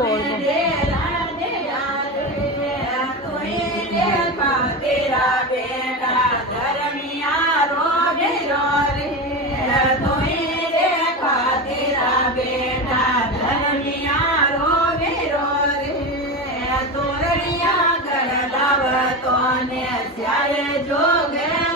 બોલ तेरा बेटा धर्मिया रो रो रे तोई देखा तेरा बेटा धर्मिया रो रे तोरड़िया कर लावतो ने स्याले जोगे